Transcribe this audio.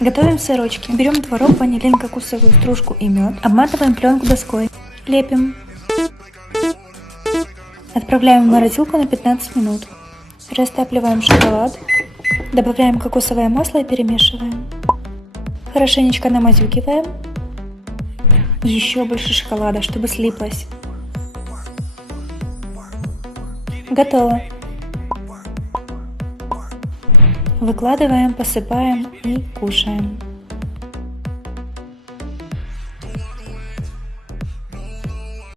Готовим сырочки. Берем творог, ванилин, кокосовую стружку и мед. Обматываем пленку доской. Лепим. Отправляем в морозилку на 15 минут. Растапливаем шоколад. Добавляем кокосовое масло и перемешиваем. Хорошенечко намазюкиваем. Еще больше шоколада, чтобы слиплось. Готово. Выкладываем, посыпаем и кушаем.